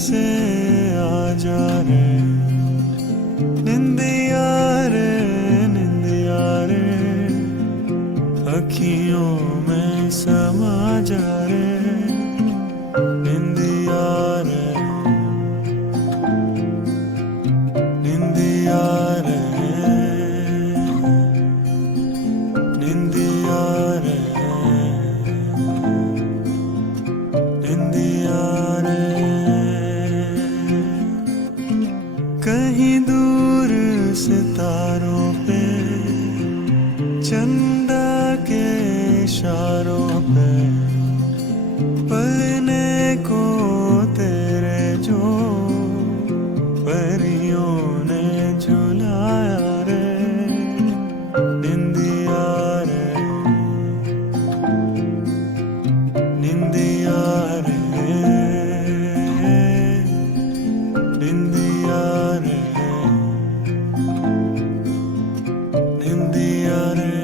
से आ जा रे निंदिया रे निंदिया रे अखियों में समा जा रे निंदिया रे निंदिया रे निंदिया रे निंदिया रे कहीं दूर सितारों पे चंदा के इशारों पे पलने को तेरे जो परियों ने झुलाया रे निंदिया रे निंदिया रे निंदिया रे निंदिया रे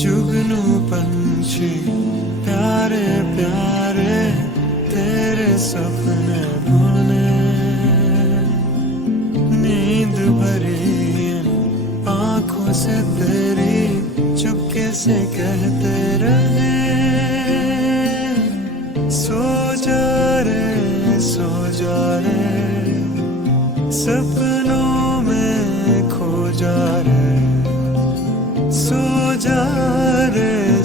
जुगनू पंछी प्यारे प्यारे तेरे सपने बुने नींद भरी इन आंखों से तेरी चुपके से कहते रहे सो जा रे सपनों में खो जा रे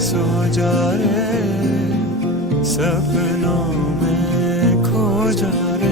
सो जा रे सपनों में खो जा रे